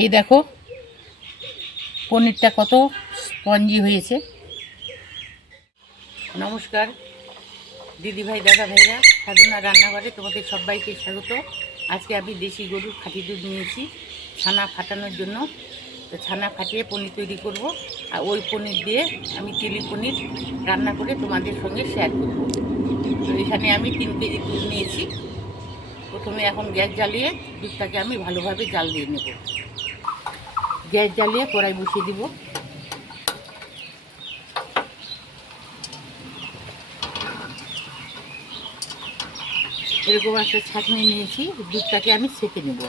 এই দেখো পনিরটা কত স্পঞ্জি হয়েছে। নমস্কার দিদিভাই দাদা ভাইরা, সাধনা রান্নাঘরে তোমাদের সবাইকে স্বাগত। আজকে আমি দেশি গরুর খাঁটি দুধ নিয়েছি ছানা ফাটানোর জন্য। তো ছানা ফাটিয়ে পনির তৈরি করব, আর ওই পনির দিয়ে আমি চিলি পনির রান্না করে তোমাদের সঙ্গে শেয়ার করব। তো এখানে আমি 3 কেজি দুধ নিয়েছি। প্রথমে এখন গ্যাস জ্বালিয়ে দুধটাকে আমি ভালোভাবে জাল দিয়ে নেব। গ্যাস জ্বালিয়ে কড়াই বসিয়ে দিব। এরকম একটা ছাঁকনি নিয়েছি, দুধটাকে আমি ছেঁকে নেব।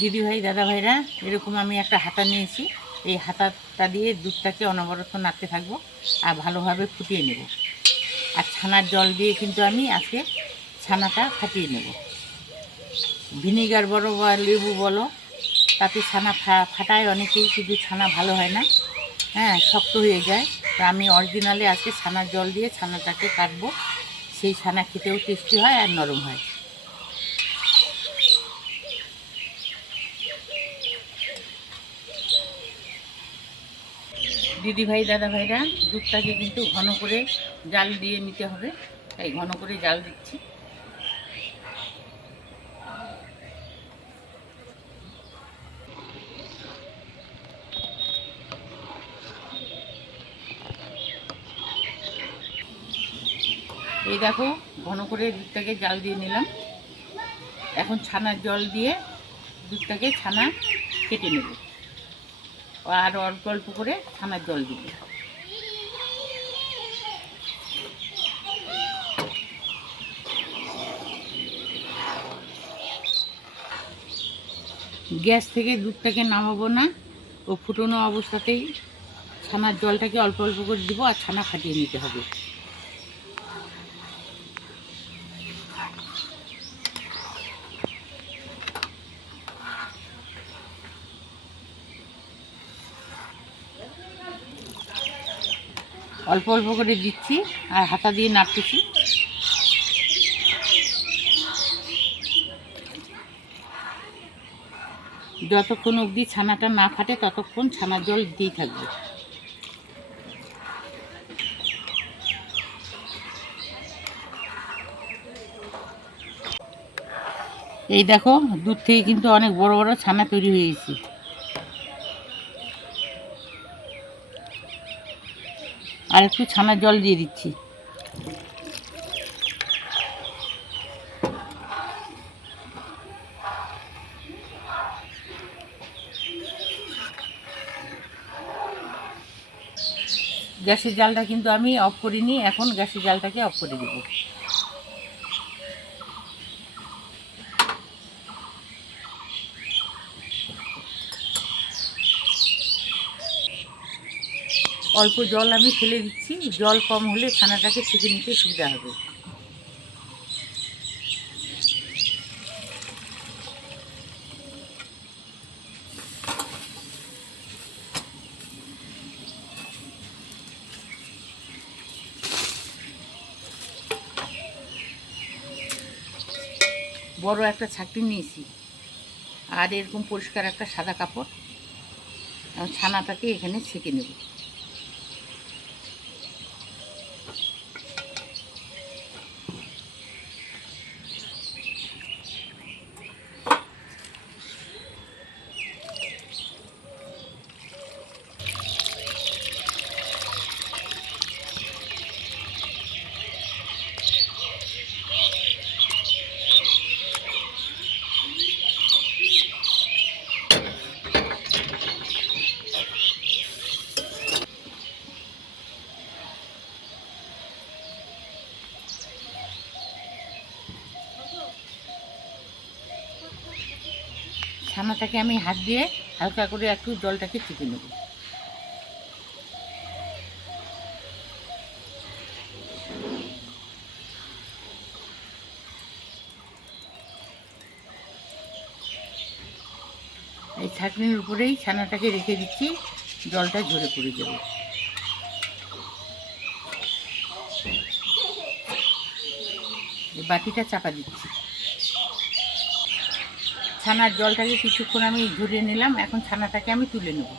দিদিভাই দাদা ভাইরা, এরকম আমি একটা হাতা নিয়েছি। এই হাতাটা দিয়ে দুধটাকে অনবরত নাড়তে থাকবো আর ভালোভাবে ফুটিয়ে নেব। আর ছানার জল দিয়ে কিন্তু আমি আজকে ছানাটা ফাটিয়ে নেব। ভিনিগার বলো বা লেবু বলো, তাতে ছানা ফাটায় অনেকেই, কিন্তু ছানা ভালো হয় না, হ্যাঁ, শক্ত হয়ে যায়। তো আমি অরিজিনালে আজকে ছানার জল দিয়ে ছানাটাকে কাটবো। সেই ছানা খেতেও টেস্টি হয় আর নরম হয়। দিদিভাই দাদা ভাইরা, দুধটাকে কিন্তু ঘন করে জাল দিয়ে নিতে হবে, তাই ঘন করে জাল দিচ্ছি। এই দেখো ঘন করে দুধটাকে জাল দিয়ে নিলাম। এখন ছানার জল দিয়ে দুধটাকে ছানা কেটে নেব, আর অল্প অল্প করে ছানার জল দিব। গ্যাস থেকে দুধটাকে নামাবো না, ও ফুটানো অবস্থাতেই ছানার জলটাকে অল্প অল্প করে দিব, আর ছানা ফাটিয়ে নিতে হবে। অল্প অল্প করে দিচ্ছি আর হাতা দিয়ে নাড়তেছি। যতক্ষণ অবধি ছানাটা না ফাটে ততক্ষণ ছানার জল দিতেই থাকবে। এই দেখো দুধ থেকে কিন্তু অনেক বড় বড় ছানা তৈরি হয়ে গেছে। আর একটু ছানার জল দিয়ে দিচ্ছি। গ্যাসের জালটা কিন্তু আমি অফ করিনি, এখন গ্যাসের জালটাকে অফ করে দেব। অল্প জল আমি ফেলে দিচ্ছি, জল কম হলে ছানাটাকে ছেঁকে নিতে সুবিধা হবে। বড় একটা ছাঁকনি নিয়েছি, আর এরকম পরিষ্কার একটা সাদা কাপড়, ছানাটাকে এখানে ছেঁকে নেব। ছানাটাকে আমি হাত দিয়ে হালকা করে একটু জলটাকে চিপে নেব। এই ছাঁকনির উপরেই ছানাটাকে রেখে দিচ্ছি, জলটা ঝরে পড়ে যাবে। এই বাটিটা চাপা দিচ্ছি। ছানার জলটাকে কিছুক্ষণ আমি ঝরিয়ে নিলাম, এখন ছানাটাকে আমি তুলে নেব।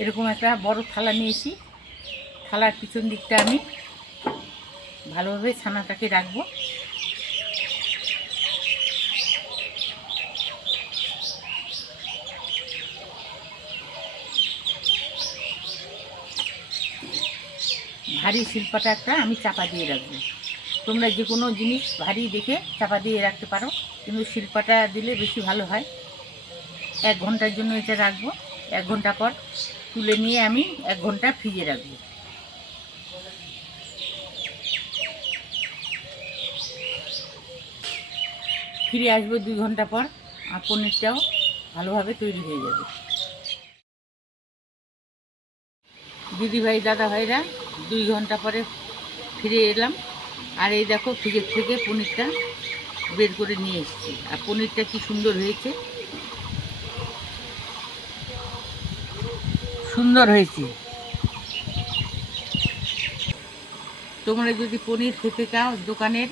এরকম একটা বড় থালা নিয়েছি, থালার পিছন দিকটা আমি ভালোভাবে ছানাটাকে রাখবো। ভারী শিলপাটা একটা আমি চাপা দিয়ে রাখবো। তোমরা যে কোনো জিনিস ভারী দেখে চাপা দিয়ে রাখতে পারো, কিন্তু শিলপাটা দিলে বেশি ভালো হয়। 1 ঘন্টার জন্য এটা রাখবো। 1 ঘন্টা পর তুলে নিয়ে আমি 1 ঘন্টা ফ্রিজে রাখবো। ফিরে আসবো 2 ঘন্টা পর, আর পনিরটাও ভালোভাবে তৈরি হয়ে যাবে। দিদিভাই দাদা ভাইরা 2 ঘন্টা পরে ফিরে এলাম, আর এই দেখো ফ্রিজের থেকে পনিরটা বের করে নিয়ে এসেছি। আর পনিরটা কি সুন্দর হয়েছে, সুন্দর হয়েছে। তোমরা যদি পনির খেতে চাও, দোকানের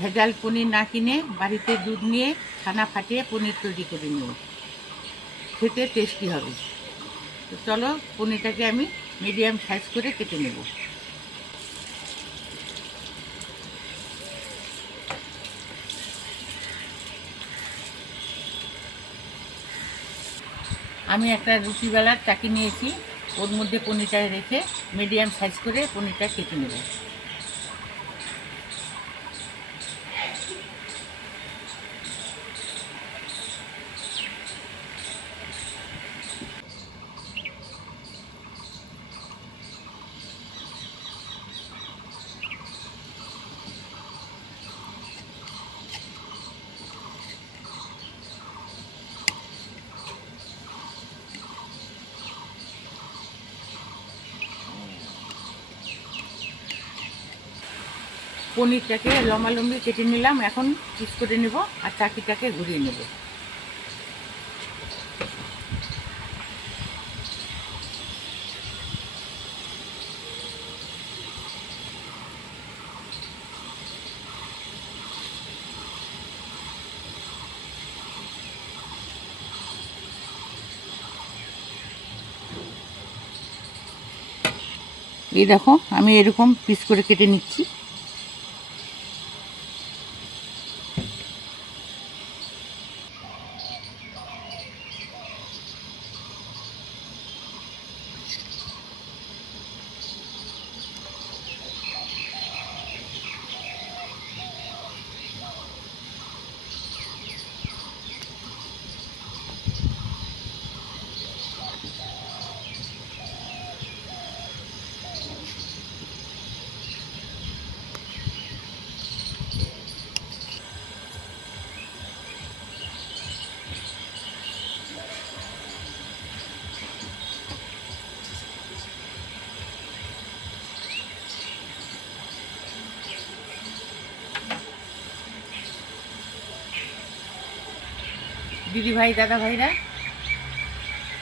ভেজাল পনির না কিনে বাড়িতে দুধ নিয়ে ছানা ফাটিয়ে পনির তৈরি করে নিও, খেতে টেস্টি হবে। তো চলো, পনিরটাকে আমি মিডিয়াম সাইজ করে কেটে নেব। আমি একটা রুটিবেলার চাকি নিয়েছি, ওর মধ্যে পনিরটা রেখে মিডিয়াম সাইজ করে পনিরটা কেটে নেব। পনিরটাকে লম্বালম্বি কেটে নিলাম, এখন পিস করে নেব আর চাকিটাকে ঘুরিয়ে নেব। এই দেখো আমি এরকম পিস করে কেটে নিচ্ছি। দিদিভাই দাদা ভাইরা,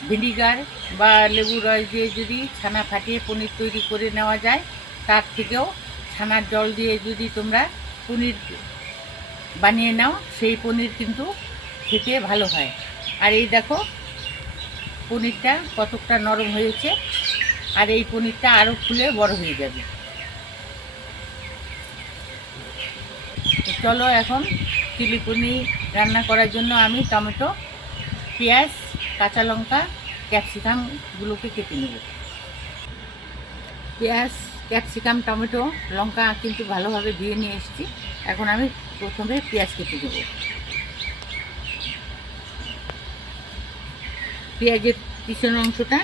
ভিনিগার বা লেবুর রস দিয়ে যদি ছানা ফাটিয়ে পনির তৈরি করে নেওয়া যায়, তার থেকেও ছানার জল দিয়ে যদি তোমরা পনির বানিয়ে নাও, সেই পনির কিন্তু খেতে ভালো হয়। আর এই দেখো পনিরটা কতটা নরম হয়েছে, আর এই পনিরটা আরও ফুলে বড় হয়ে যাবে। চলো, এখন চিলি পনির রান্না করার জন্য আমি টমেটো, পেঁয়াজ, কাঁচা লঙ্কা, ক্যাপসিকামগুলোকে কেটে নেব। পেঁয়াজ, ক্যাপসিকাম, টমেটো, লঙ্কা কিন্তু ভালোভাবে ধুয়ে নিয়ে এসেছি। এখন আমি প্রথমে পেঁয়াজ কেটে দেবো। পেঁয়াজের পিছনের অংশটা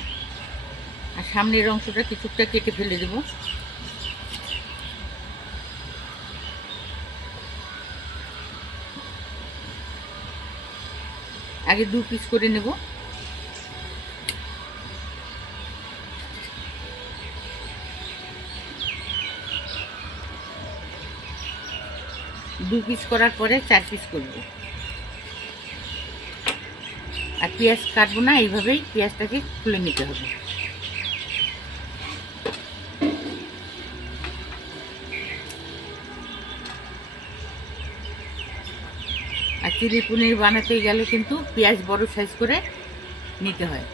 আর সামনের অংশটা কিছুটা কেটে ফেলে দেবো। আগে 2 পিস করে নেব। 2 পিস করার পরে 4 পিস করব। আর পেঁয়াজ কাটবো না, এইভাবেই পেঁয়াজটাকে খুলে নিতে হবে। আর চিলি পনির বানাতে গেলে কিন্তু পেঁয়াজ বড় সাইজ করে নিতে হয়।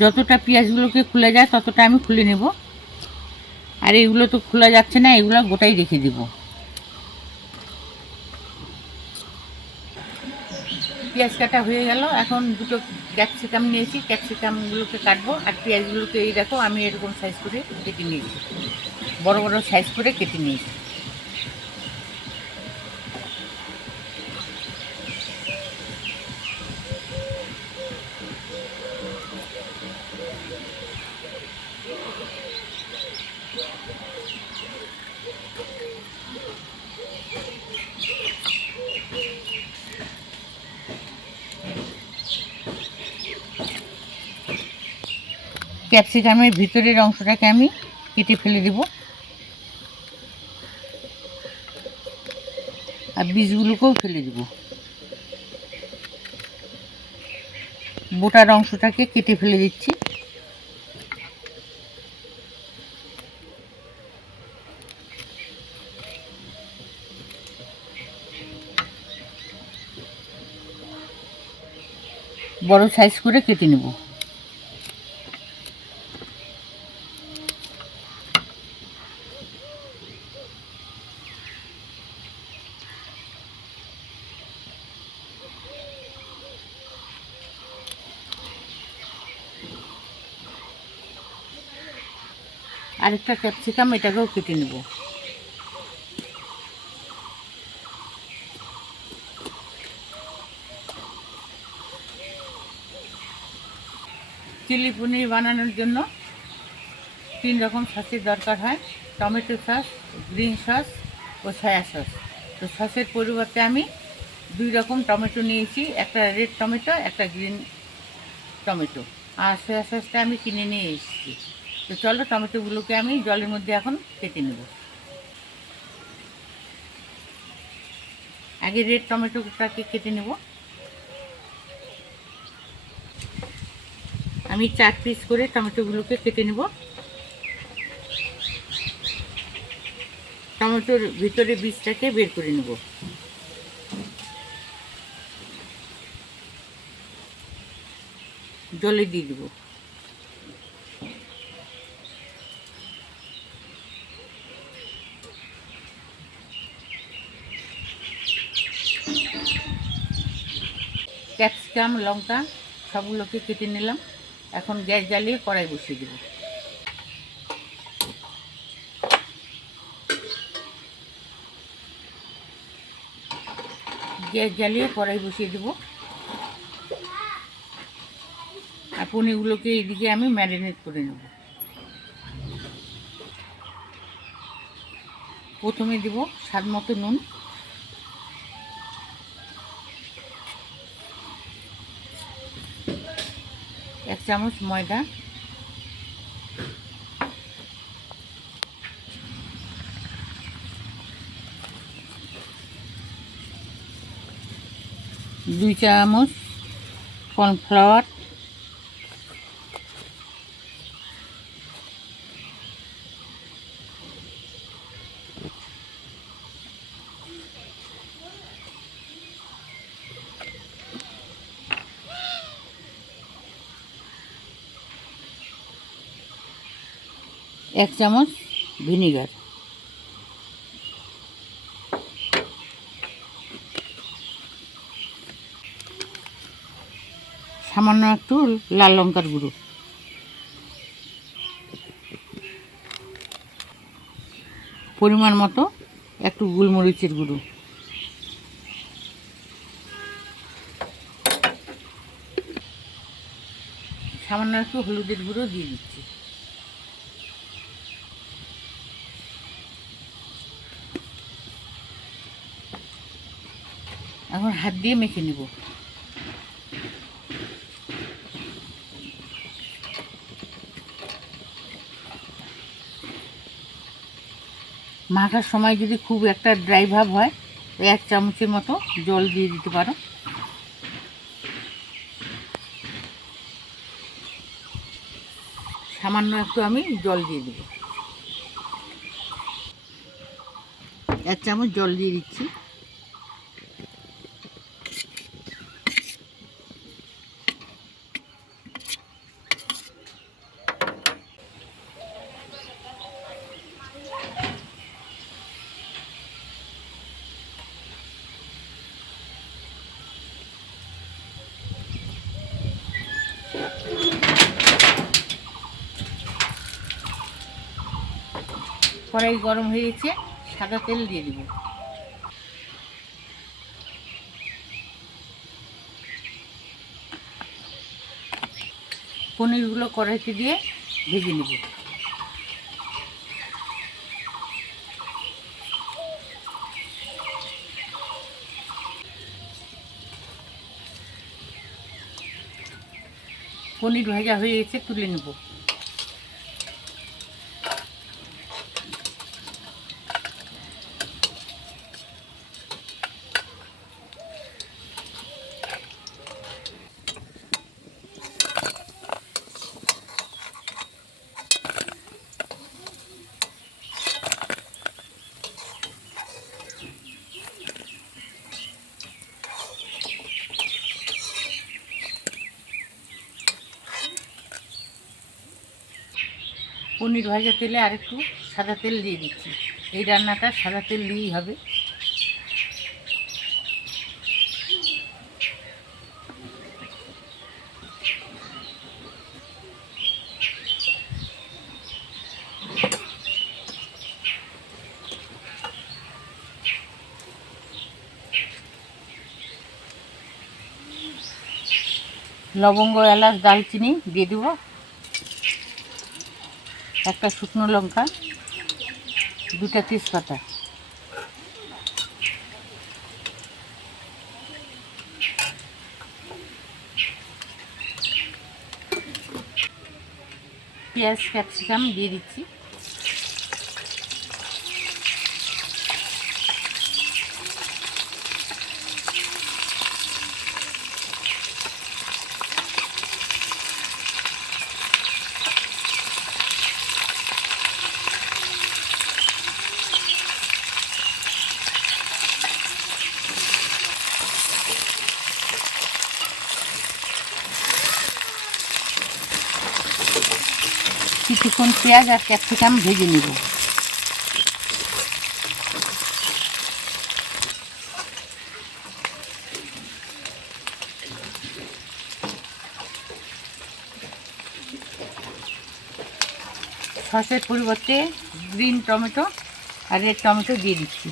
যতটা পেঁয়াজগুলোকে খুলে যায় ততটা আমি খুলে নেব। আর এইগুলো তো খোলা যাচ্ছে না, এগুলো গোটাই রেখে দেব। পেঁয়াজ কাটা হয়ে গেল। এখন দুটো ক্যাপসিকাম নিয়েছি, ক্যাপসিকামগুলোকে কাটবো। আর পেঁয়াজগুলোকে এই দেখো আমি এরকম সাইজ করে কেটে নিয়েছি, বড় বড় সাইজ করে কেটে নিয়েছি। ক্যাপসিকামের ভিতরের অংশটাকে আমি কেটে ফেলে দেব, আর বীজগুলোকেও ফেলে দেব। বোটার অংশটাকে কেটে ফেলে দিচ্ছি। বড় সাইজ করে কেটে নেব। আরেকটা ক্যাপসিকাম, এটাকেও কেটে নেব। চিলি পনির বানানোর জন্য 3 রকম সসের দরকার হয়, টমেটো সস, গ্রিন সস ও সয়া সস। তো সসের পরিবর্তে আমি 2 রকম টমেটো নিয়েছি, একটা রেড টমেটো, একটা গ্রিন টমেটো। আর সয়া সসটা আমি কিনে নিয়ে এসেছি। তো চলো টমেটোগুলোকে আমি জলের মধ্যে এখন কেটে নেব। আগে রেড টমেটোটাকে কেটে নেব। আমি 4 পিস করে টমেটোগুলোকে কেটে নেব। টমেটোর ভিতরে বীজটাকে বের করে নেব। জলে দিয়ে দেব। ক্যাপসিকাম, লঙ্কা সবগুলোকে কেটে নিলাম। এখন গ্যাস জ্বালিয়ে কড়াই বসিয়ে দেব। গ্যাস জ্বালিয়ে কড়াই বসিয়ে দেব। আর পনিরগুলোকে এইদিকে আমি ম্যারিনেট করে নেব। প্রথমে দেব স্বাদ মতো নুন, 1 চামচ ময়দা, 2 চামচ কর্নফ্লাওয়ার, 1 চামচ ভিনিগার, সামান্য একটু লাল লঙ্কার গুঁড়ো, পরিমাণ মতো একটু গোলমরিচের গুঁড়ো, সামান্য একটু হলুদের গুঁড়ো দিয়ে দিচ্ছি। এখন হাত দিয়ে মেখে নেব। মাখার সময় যদি খুব একটা ড্রাই ভাব হয়, 1 চামচের মতো জল দিয়ে দিতে পারো। সামান্য একটু আমি জল দিয়ে দেবো, 1 চামচ জল দিয়ে দিচ্ছি। কড়াই গরম হয়ে গেছে, সাদা তেল দিয়ে দিব। পনিরগুলো কড়াইতে দিয়ে ভেজে নেব। পনির ভাজা হয়ে গেছে, তুলে নেব। পনির ভাজা তেলে আরেকটু সাদা তেল দিয়ে দিচ্ছি। এই রান্নাটা সাদা তেল দিয়েই হবে। লবঙ্গ, এলাচ, দারচিনি দিয়ে দেবো, একটা শুকনো লঙ্কা, 2টা তেজপাতা। পেঁয়াজ, ক্যাপসিকাম দিয়ে দিচ্ছি। কিছুক্ষণ পেঁয়াজ আর ক্যাপসিকাম ভেজে নেব। সসের পরিবর্তে গ্রিন টমেটো আর রেড টমেটো দিয়ে দিচ্ছি।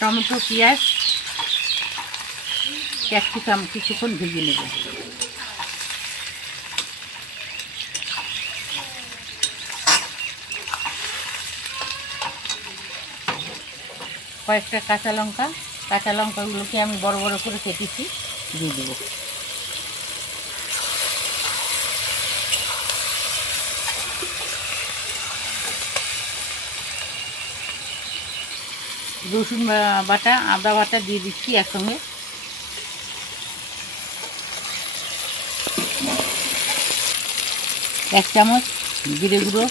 টমেটো, পেঁয়াজ, ক্যাপসিকাম কিছুক্ষণ ভেজে নেব। কয়েকটা কাঁচা লঙ্কাগুলোকে আমি বড় বড় করে কেটেছি, দিয়ে দেবো। রসুন বাটা, আদা বাটা দিয়ে দিচ্ছি একসঙ্গে। এক চামচ জিরে গুঁড়ো,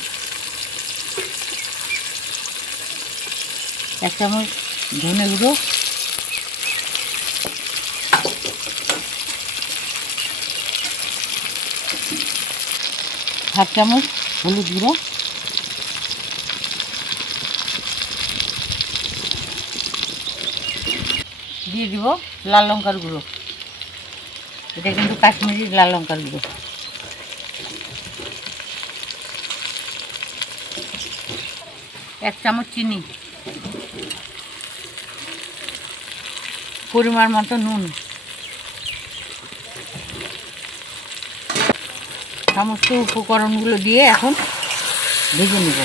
1 চামচ ধনে গুঁড়ো, 1/2 চামচ হলুদ গুঁড়ো, দিয়ে দিব লাল লঙ্কার গুঁড়ো। এটা কিন্তু কাশ্মীরি লাল লঙ্কার গুঁড়ো। এক চামচ চিনি, পরিমাণ মতো নুন, সমস্ত উপকরণগুলো দিয়ে এখন ভেজে নেব।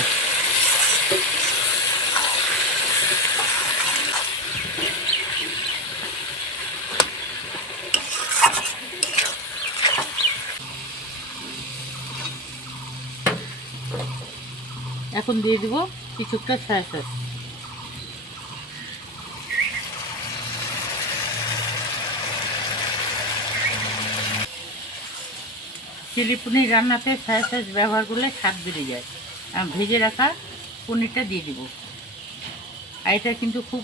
এখন দিয়ে দেবো কিছুটা সয়া সস। চিলি পনির রান্নাতে সয়া সস ব্যবহার করলে স্বাদ বেড়ে যায়। ভেজে রাখা পনিরটা দিয়ে দিব। আর এটা কিন্তু খুব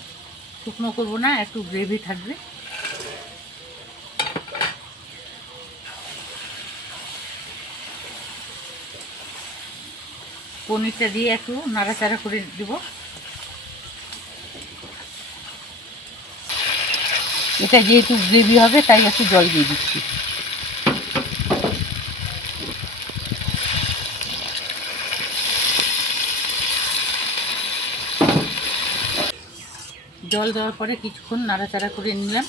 শুকনো করবো না, একটু গ্রেভি থাকবে। পনিরটা দিয়ে একটু নাড়াচাড়া করে দেব। এটা যেহেতু গ্রেভি হবে তাই একটু জল দিয়ে দিচ্ছি। জল দেওয়ার পরে কিছুক্ষণ নাড়াচাড়া করে নিলাম,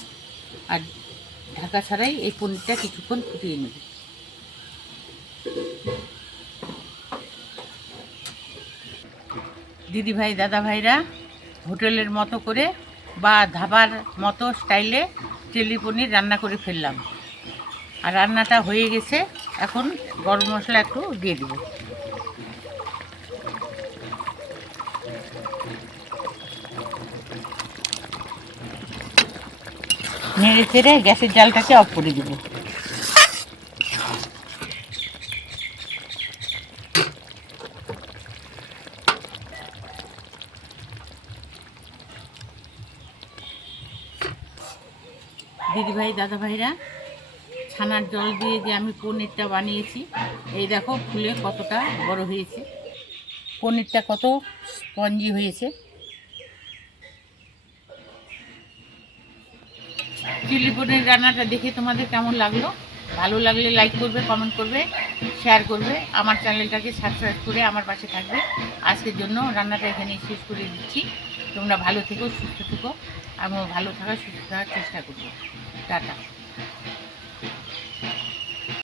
আর ঢাকা ছাড়াই এই পনিরটা কিছুক্ষণ ফুটিয়ে নেব। দিদি ভাই দাদা ভাইরা হোটেলের মতো করে বা ধাবার মতো স্টাইলে চিলি পনির রান্না করে ফেললাম। আর রান্নাটা হয়ে গেছে, এখন গরম মশলা একটু দিয়ে দেব। নেড়ে চেড়ে গ্যাসের জালটাকে অফ করে দেব। দিদিভাই দাদা ভাইরা, ছানার জল দিয়ে যে আমি পনিরটা বানিয়েছি, এই দেখো ফুলে কতটা বড় হয়েছে, পনিরটা কত স্পঞ্জি হয়েছে। চিলি পনির রান্নাটা দেখে তোমাদের কেমন লাগলো? ভালো লাগলে লাইক করবে, কমেন্ট করবে, শেয়ার করবে, আমার চ্যানেলটাকে সাবস্ক্রাইব করে আমার পাশে থাকবে। আজকের জন্য রান্নাটা এখানেই শেষ করে দিচ্ছি। তোমরা ভালো থেকো, সুস্থ থেকো। আমিও ভালো থাকার সুস্থ থাকার চেষ্টা করবো। টাটা।